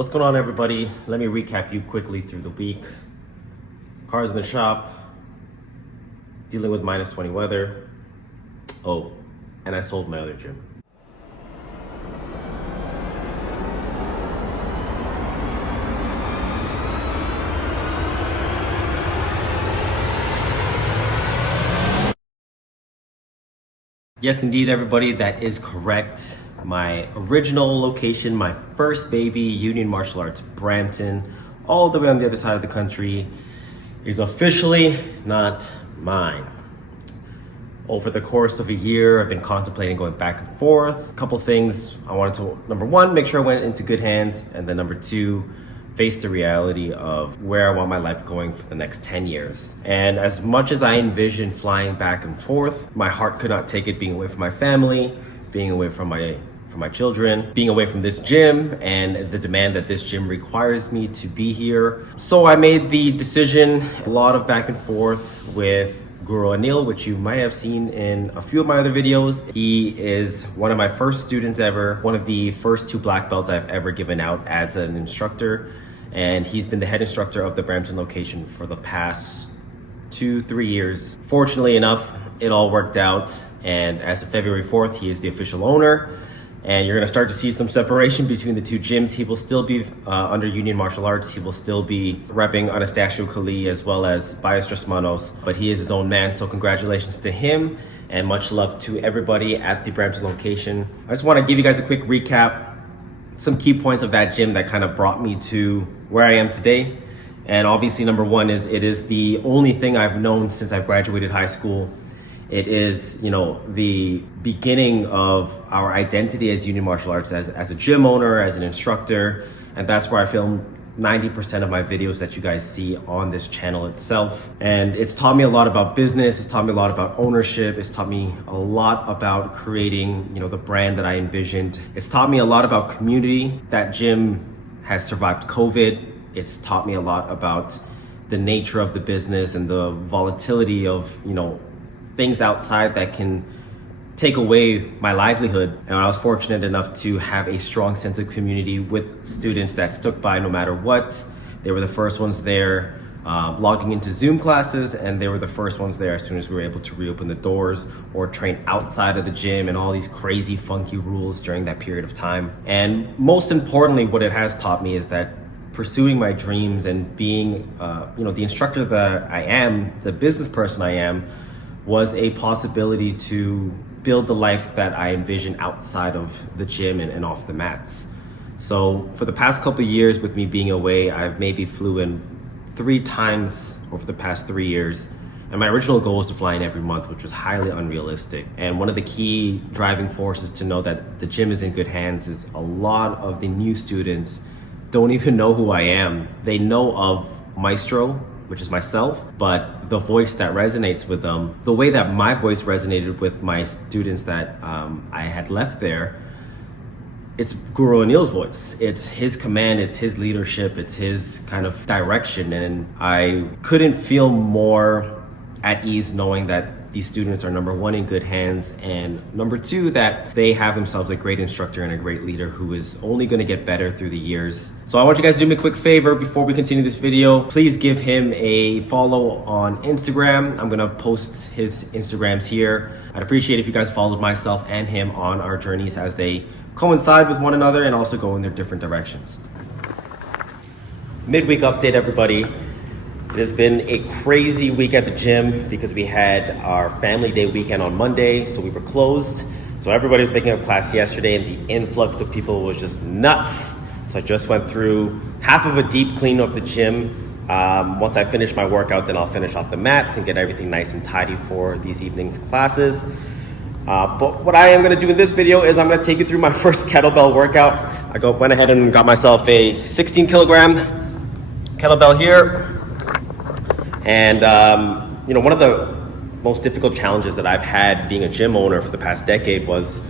What's going on, everybody? Let me recap you quickly through the week. Cars in the shop, dealing with -20 weather. Oh, and I sold my other gym. Yes, indeed, everybody, that is correct. My original location, my first baby, Union Martial Arts, Brampton, all the way on the other side of the country, is officially not mine. Over the course of a year, I've been contemplating going back and forth. A couple things I wanted to, number one, make sure I went into good hands, and then number two, face the reality of where I want my life going for the next 10 years. And as much as I envisioned flying back and forth, my heart could not take it being away from my family, being away from my children, being away from this gym and the demand that this gym requires me to be here. So I made the decision, a lot of back and forth with Guru Anil, which you might have seen in a few of my other videos. He is one of my first students ever, one of the first 2 black belts I've ever given out as an instructor. And he's been the head instructor of the Brampton location for the past 2-3 years. Fortunately enough, it all worked out. And as of February 4th, he is the official owner. And you're gonna start to see some separation between the 2 gyms. He will still be under Union Martial Arts. He will still be repping Anastasio Kali as well as Bias Drasmanos, but he is his own man. So congratulations to him and much love to everybody at the Brampton location. I just wanna give you guys a quick recap, some key points of that gym that kind of brought me to where I am today. And obviously number one is it is the only thing I've known since I graduated high school. It is, the beginning of our identity as Union Martial Arts, as a gym owner, as an instructor. And that's where I film 90% of my videos that you guys see on this channel itself. And it's taught me a lot about business. It's taught me a lot about ownership. It's taught me a lot about creating, the brand that I envisioned. It's taught me a lot about community. That gym has survived COVID. It's taught me a lot about the nature of the business and the volatility of, things outside that can take away my livelihood. And I was fortunate enough to have a strong sense of community with students that stuck by no matter what. They were the first ones there logging into Zoom classes, and they were the first ones there as soon as we were able to reopen the doors or train outside of the gym and all these crazy funky rules during that period of time. And most importantly, what it has taught me is that pursuing my dreams and being the instructor that I am, the business person I am, was a possibility to build the life that I envision outside of the gym and off the mats. So for the past couple of years with me being away, I've maybe flew in 3 times over the past 3 years. And my original goal was to fly in every month, which was highly unrealistic. And one of the key driving forces to know that the gym is in good hands is a lot of the new students don't even know who I am. They know of Maestro, which is myself, but the voice that resonates with them, the way that my voice resonated with my students that I had left there, it's Guru Anil's voice. It's his command, it's his leadership, it's his kind of direction. And I couldn't feel more at ease knowing that these students are, number one, in good hands, and number two, that they have themselves a great instructor and a great leader who is only going to get better through the years. So I want you guys to do me a quick favor before we continue this video. Please give him a follow on Instagram. I'm going to post his Instagrams here. I'd appreciate if you guys followed myself and him on our journeys as they coincide with one another and also go in their different directions. Midweek update, everybody. It has been a crazy week at the gym because we had our family day weekend on Monday, so we were closed. So everybody was picking up class yesterday and the influx of people was just nuts. So I just went through half of a deep clean of the gym. Once I finish my workout, then I'll finish off the mats and get everything nice and tidy for these evening's classes. But what I am gonna do in this video is I'm gonna take you through my first kettlebell workout. I went ahead and got myself a 16 kilogram kettlebell here. And one of the most difficult challenges that I've had being a gym owner for the past decade was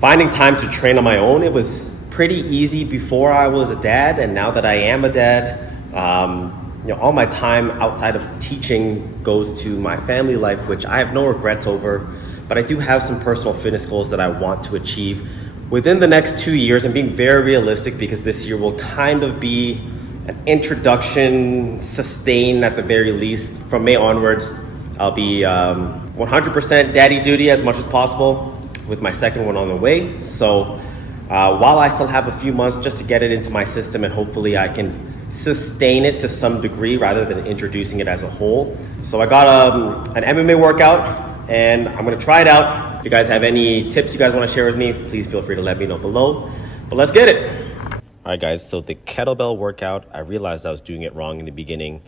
finding time to train on my own. It was pretty easy before I was a dad, and now that I am a dad, all my time outside of teaching goes to my family life, which I have no regrets over, but I do have some personal fitness goals that I want to achieve Within the next 2 years, I'm being very realistic because this year will kind of be an introduction, sustain at the very least. From May onwards, I'll be 100% daddy duty as much as possible, with my second one on the way. So while I still have a few months just to get it into my system, and hopefully I can sustain it to some degree rather than introducing it as a whole. So I got an MMA workout and I'm gonna try it out. If you guys have any tips you guys wanna share with me, please feel free to let me know below. But let's get it. All right guys, so the kettlebell workout, I realized I was doing it wrong in the beginning,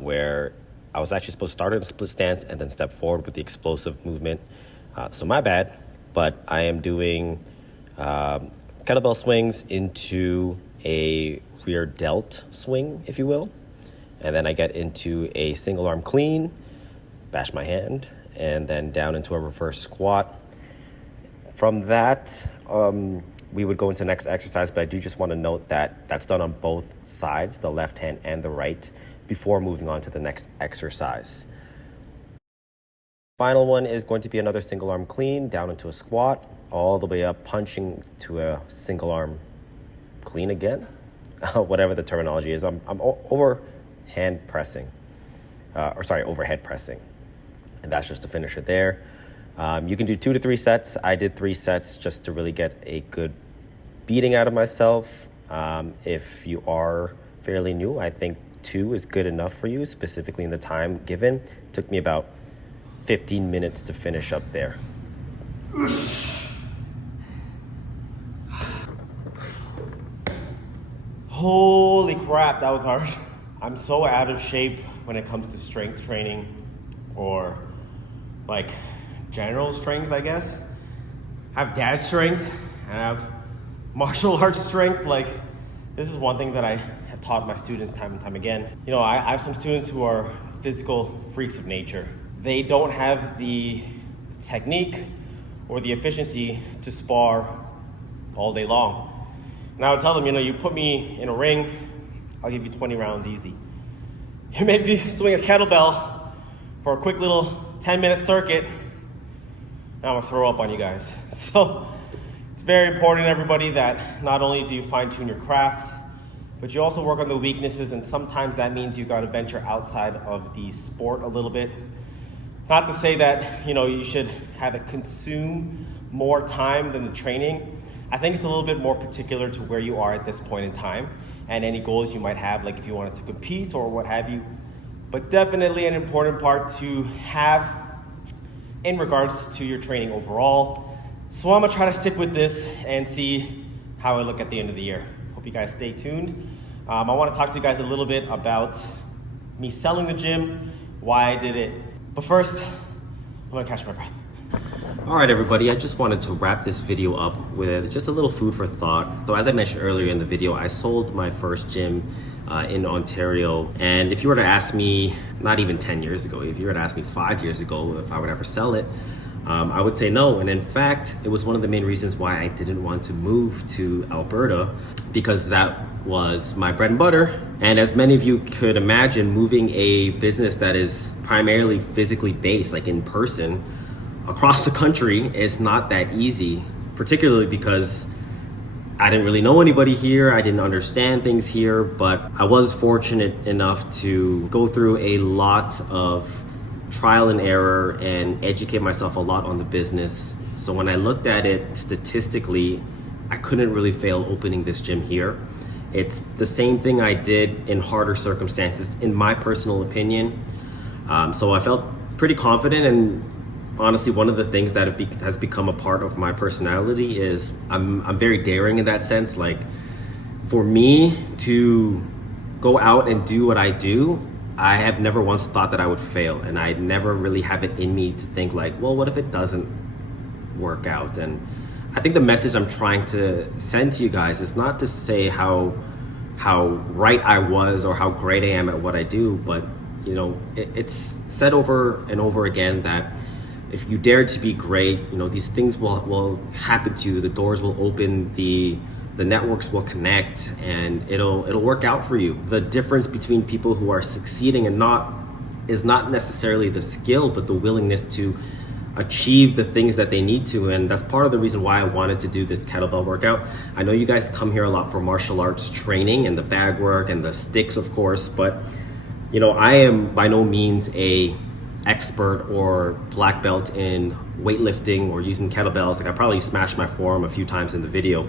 where I was actually supposed to start in a split stance and then step forward with the explosive movement. So my bad, but I am doing kettlebell swings into a rear delt swing, if you will. And then I get into a single arm clean, bash my hand, and then down into a reverse squat. From that, we would go into next exercise, but I do just want to note that that's done on both sides, the left hand and the right, before moving on to the next exercise. Final one is going to be another single arm clean, down into a squat, all the way up, punching to a single arm clean again, whatever the terminology is. I'm overhead pressing, and that's just to finish it there. You can do 2 to 3 sets. I did 3 sets just to really get a good beating out of myself. If you are fairly new, I think 2 is good enough for you, specifically in the time given. It took me about 15 minutes to finish up there. Holy crap, that was hard. I'm so out of shape when it comes to strength training, or like general strength, I guess. I have dad strength, and I have martial arts strength. Like, this is one thing that I have taught my students time and time again. You know, I have some students who are physical freaks of nature. They don't have the technique or the efficiency to spar all day long. And I would tell them, you know, you put me in a ring, I'll give you 20 rounds easy. You make me swing a kettlebell for a quick little 10-minute circuit, and I'm gonna throw up on you guys. So it's very important, everybody, that not only do you fine-tune your craft, but you also work on the weaknesses, and sometimes that means you gotta venture outside of the sport a little bit. Not to say that, you know, you should have it consume more time than the training. I think it's a little bit more particular to where you are at this point in time and any goals you might have, like if you wanted to compete or what have you. But definitely an important part to have in regards to your training overall. So I'm gonna try to stick with this and see how I look at the end of the year. Hope you guys stay tuned. I wanna talk to you guys a little bit about me selling the gym, why I did it. But first, I'm gonna catch my breath. All right, everybody, I just wanted to wrap this video up with just a little food for thought. So as I mentioned earlier in the video, I sold my first gym in Ontario. And if you were to ask me, not even 10 years ago, if you were to ask me 5 years ago if I would ever sell it, I would say no. And in fact, it was one of the main reasons why I didn't want to move to Alberta, because that was my bread and butter. And as many of you could imagine, moving a business that is primarily physically based, like in person, across the country is not that easy, particularly because I didn't really know anybody here. I didn't understand things here, but I was fortunate enough to go through a lot of trial and error and educate myself a lot on the business. So when I looked at it statistically, I couldn't really fail opening this gym here. It's the same thing I did in harder circumstances, in my personal opinion. So I felt pretty confident, and honestly, one of the things that has become a part of my personality is I'm very daring in that sense. Like, for me to go out and do what I do, I have never once thought that I would fail, and I never really have it in me to think like, well, what if it doesn't work out? And I think the message I'm trying to send to you guys is not to say how right I was or how great I am at what I do, but you know, it's said over and over again that if you dare to be great, you know, these things will happen to you. The doors will open, the networks will connect, and it'll work out for you. The difference between people who are succeeding and not is not necessarily the skill, but the willingness to achieve the things that they need to. And that's part of the reason why I wanted to do this kettlebell workout. I know you guys come here a lot for martial arts training and the bag work and the sticks, of course, but I am by no means a expert or black belt in weightlifting or using kettlebells. Like, I probably smashed my forearm a few times in the video,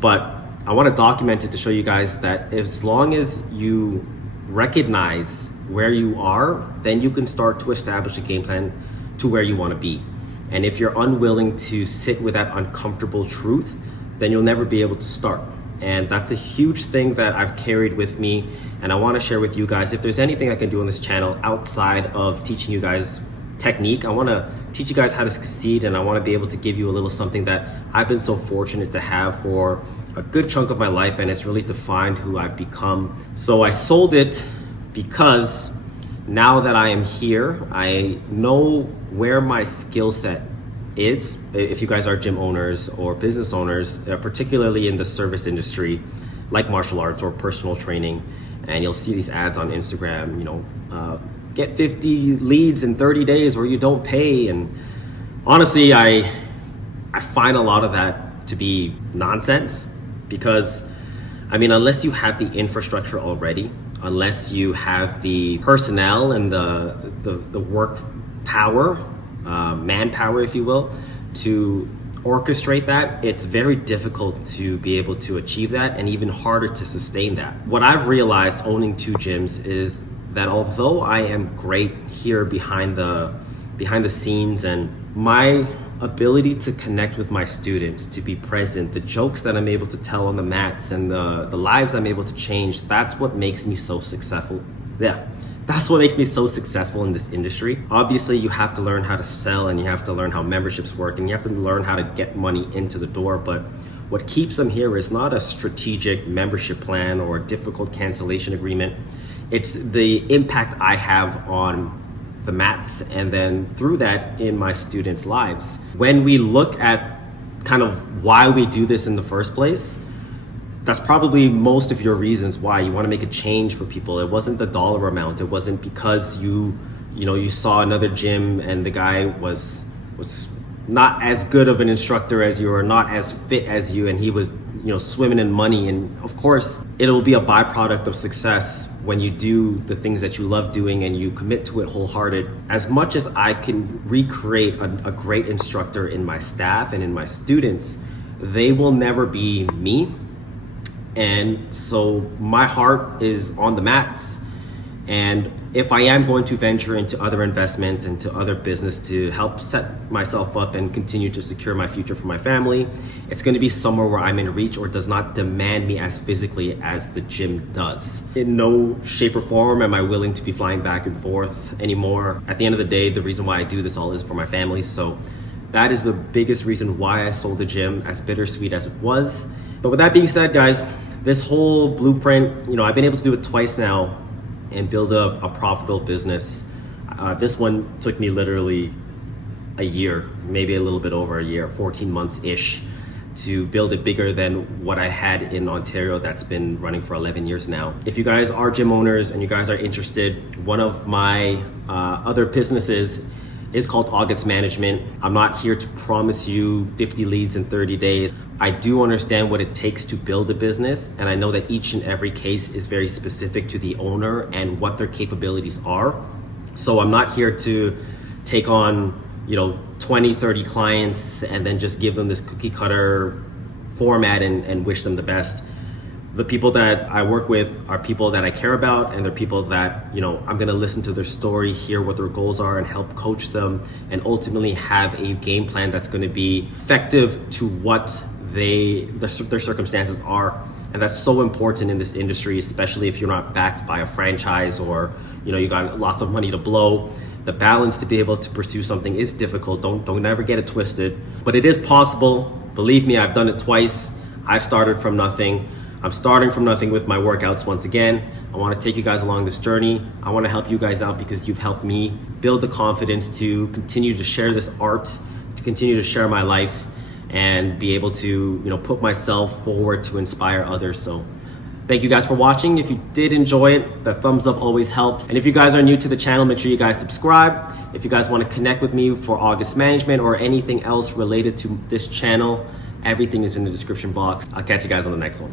but I want to document it to show you guys that as long as you recognize where you are, then you can start to establish a game plan to where you want to be. And if you're unwilling to sit with that uncomfortable truth, then you'll never be able to start. And that's a huge thing that I've carried with me, and I want to share with you guys. If there's anything I can do on this channel outside of teaching you guys technique, I want to teach you guys how to succeed, and I want to be able to give you a little something that I've been so fortunate to have for a good chunk of my life, and it's really defined who I've become. So I sold it because now that I am here, I know where my skill set is. If you guys are gym owners or business owners, particularly in the service industry, like martial arts or personal training, and you'll see these ads on Instagram, get 50 leads in 30 days or you don't pay. And honestly, I find a lot of that to be nonsense, because unless you have the infrastructure already, unless you have the personnel and the work power, manpower, if you will, to orchestrate that, it's very difficult to be able to achieve that, and even harder to sustain that. What I've realized owning 2 gyms is that although I am great here behind the scenes, and my ability to connect with my students, to be present, the jokes that I'm able to tell on the mats, and the lives I'm able to change, that's what makes me so successful. That's what makes me so successful in this industry. Obviously, you have to learn how to sell, and you have to learn how memberships work, and you have to learn how to get money into the door. But what keeps them here is not a strategic membership plan or a difficult cancellation agreement. It's the impact I have on the mats, and then through that in my students' lives. When we look at kind of why we do this in the first place, that's probably most of your reasons why you want to make a change for people. It wasn't the dollar amount. It wasn't because you saw another gym and the guy was not as good of an instructor as you, or not as fit as you, and he was swimming in money. And of course, it'll be a byproduct of success when you do the things that you love doing and you commit to it wholehearted. As much as I can recreate a great instructor in my staff and in my students, they will never be me. And so my heart is on the mats. And if I am going to venture into other investments, into other business to help set myself up and continue to secure my future for my family, it's going to be somewhere where I'm in reach or does not demand me as physically as the gym does. In no shape or form am I willing to be flying back and forth anymore. At the end of the day, the reason why I do this all is for my family. So that is the biggest reason why I sold the gym, as bittersweet as it was. But with that being said, guys, this whole blueprint, I've been able to do it twice now and build up a profitable business. This one took me literally a year, maybe a little bit over a year, 14 months-ish, to build it bigger than what I had in Ontario that's been running for 11 years now. If you guys are gym owners and you guys are interested, one of my other businesses is called August Management. I'm not here to promise you 50 leads in 30 days. I do understand what it takes to build a business, and I know that each and every case is very specific to the owner and what their capabilities are. So I'm not here to take on 20, 30 clients and then just give them this cookie cutter format and wish them the best. The people that I work with are people that I care about, and they're people that, I'm gonna listen to their story, hear what their goals are, and help coach them, and ultimately have a game plan that's gonna be effective to what their circumstances are. And that's so important in this industry, especially if you're not backed by a franchise or you got lots of money to blow. The balance to be able to pursue something is difficult. Don't ever get it twisted, but it is possible. Believe me, I've done it twice. I've started from nothing. I'm starting from nothing with my workouts once again. I want to take you guys along this journey. I want to help you guys out because you've helped me build the confidence to continue to share this art, to continue to share my life, and be able to put myself forward to inspire others. So Thank you guys for watching. If you did enjoy it, the thumbs up always helps. And if you guys are new to the channel, make sure you guys subscribe. If you guys want to connect with me for August management or anything else related to this channel, everything is in the description box. I'll catch you guys on the next one.